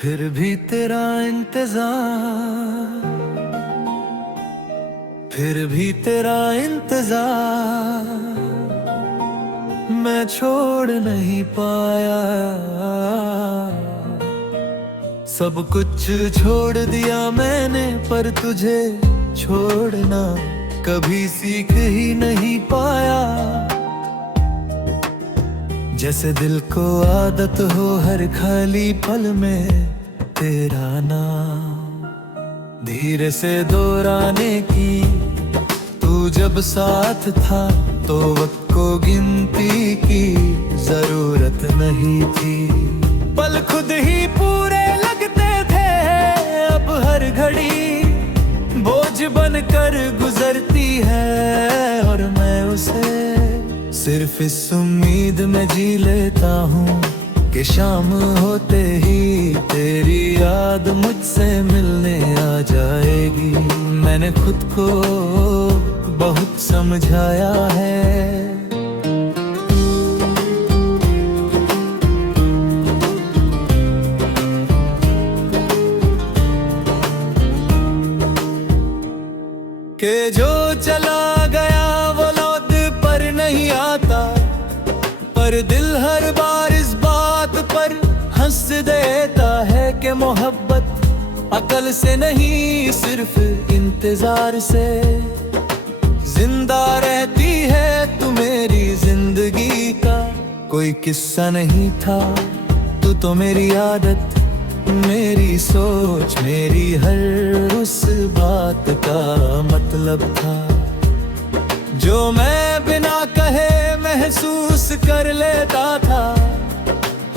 फिर भी तेरा इंतजार, फिर भी तेरा इंतजार मैं छोड़ नहीं पाया। सब कुछ छोड़ दिया मैंने, पर तुझे छोड़ना कभी सीख ही नहीं पाया। जैसे दिल को आदत हो हर खाली पल में तेरा नाम धीरे से दोहराने की। तू जब साथ था तो वक्त को गिनती की जरूरत नहीं थी। पल खुद ही पूरे लगते थे, अब हर घड़ी बोझ बनकर गुजरती है। और मैं उसे सिर्फ इस उम्मीद में जी लेता हूँ कि शाम होते ही तेरी याद मुझसे मिलने आ जाएगी। मैंने खुद को बहुत समझाया है। कि जो चला गया वो लौट पर नहीं आता, पर दिल हर बार इस बात पर हंस देता है कि मोहब्बत अकल से नहीं सिर्फ इंतजार से जिंदा रहती है। तू मेरी जिंदगी का कोई किस्सा नहीं था, तू तो मेरी आदत, मेरी सोच, मेरी हर उस बात का मतलब था जो मैं बिना कहे महसूस कर लेता था।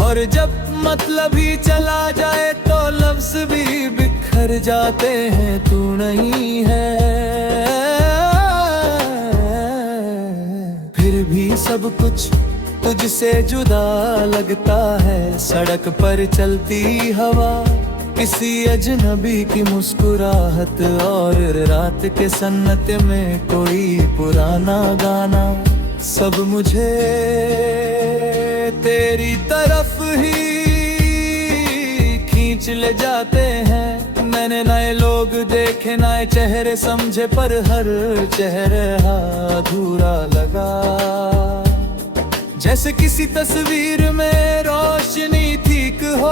और जब मतलब ही चला जाए तो लफ्ज भी बिखर जाते हैं। तू नहीं है फिर भी सब कुछ तुझसे जुदा लगता है। सड़क पर चलती हवा, किसी अजनबी की मुस्कुराहट, और रात के सन्नाटे में कोई पुराना गाना, सब मुझे तेरी तरफ ही खींच ले जाते हैं। मैंने नए लोग देखे, नए चेहरे समझे, पर हर चेहरा अधूरा लगा। जैसे किसी तस्वीर में रोशनी ठीक हो,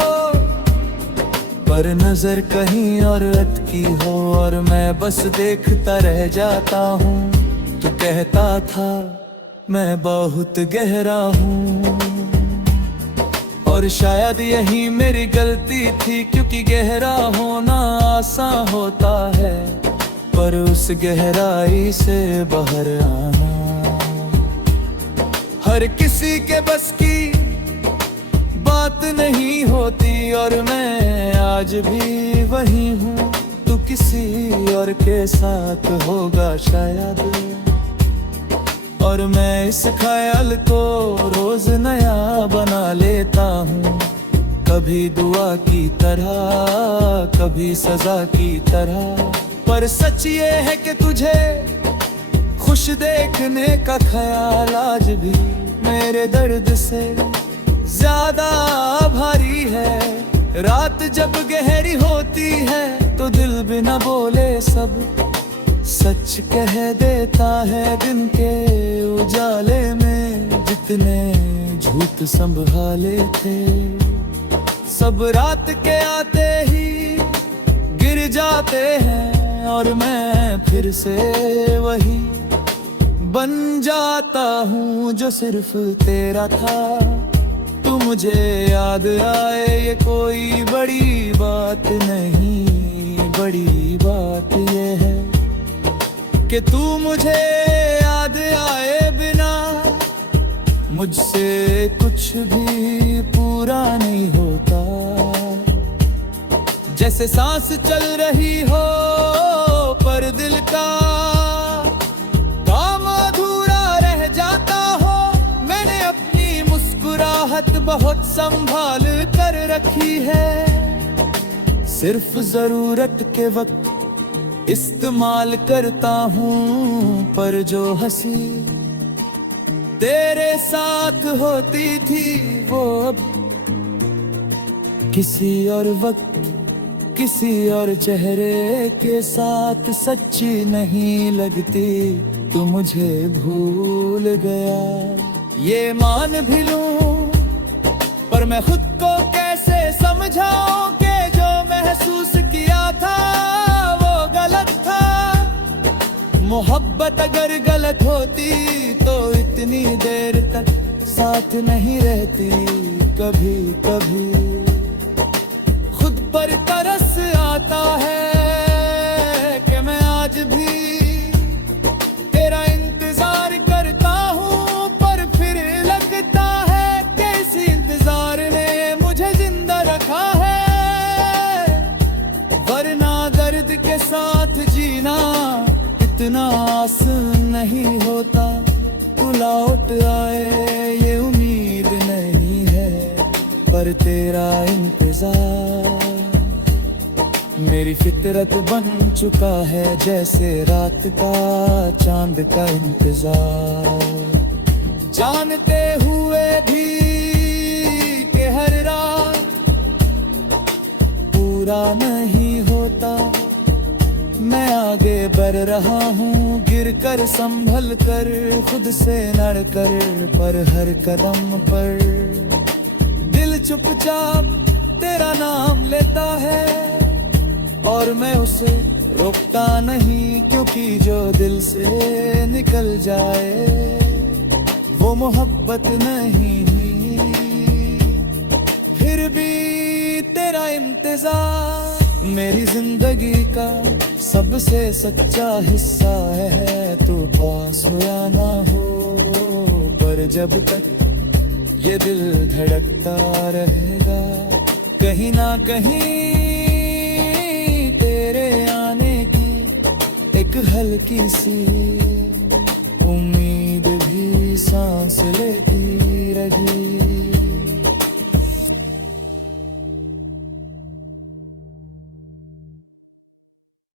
पर नजर कहीं और अटकी हो, और मैं बस देखता रह जाता हूँ। तू कहता था मैं बहुत गहरा हूँ, और शायद यही मेरी गलती थी, क्योंकि गहरा होना आसान होता है, पर उस गहराई से बाहर आना हर किसी के बस की बात नहीं होती। और मैं आज भी वही हूँ, तू किसी और के साथ होगा शायद। और मैं इस ख्याल को रोज नया बना लेता हूँ, कभी दुआ की तरह, कभी सजा की तरह। पर सच ये है कि तुझे खुश देखने का ख्याल आज भी मेरे दर्द से ज्यादा भारी है। रात जब गहरी होती है तो दिल बिना बोले सब सच कह देता है। दिन के उजाले में जितने झूठ संभाले थे, सब रात के आते ही गिर जाते हैं। और मैं फिर से वही बन जाता हूँ जो सिर्फ तेरा था। तू मुझे याद आए ये कोई बड़ी बात नहीं, बड़ी बात ये है कि तू मुझे याद आए बिना मुझसे कुछ भी पूरा नहीं होता। जैसे सांस चल रही हो पर दिल का काम अधूरा रह जाता हो। मैंने अपनी मुस्कुराहट बहुत संभाल कर रखी है, सिर्फ जरूरत के वक्त इस्तेमाल करता हूँ। पर जो हंसी तेरे साथ होती थी वो अब किसी और वक्त किसी और चेहरे के साथ सच्ची नहीं लगती, तू मुझे भूल गया। ये मान भी लूं पर मैं खुद को कैसे समझाऊं कि जो महसूस किया था वो गलत था। मोहब्बत अगर गलत होती तो इतनी देर तक साथ नहीं रहती। कभी कभी खुद पर तरस आता है कि मैं आज भी तेरा इंतजार करता हूँ, पर फिर लगता है कि इस इंतजार ने मुझे जिंदा रखा है। वरना दर्द के साथ जीना इतना आसान नहीं होता। तू लौट आए ये उम्मीद नहीं है, पर तेरा इंतजार मेरी फितरत बन चुका है, जैसे रात का चांद का इंतजार। जानते हुए भी कि हर रात पूरा नहीं होता, मैं आगे बढ़ रहा हूँ गिर कर संभल कर, खुद से लड़ कर, पर हर कदम पर दिल चुपचाप तेरा नाम लेता है। और मैं उसे रोकता नहीं, क्योंकि जो दिल से निकल जाए वो मोहब्बत नहीं। फिर भी तेरा इंतजार मेरी जिंदगी का सबसे सच्चा हिस्सा है। तू पास हो या ना हो, पर जब तक ये दिल धड़कता रहेगा, कहीं ना कहीं तेरे आने की एक हल्की सी उम्मीद भी सांस लेती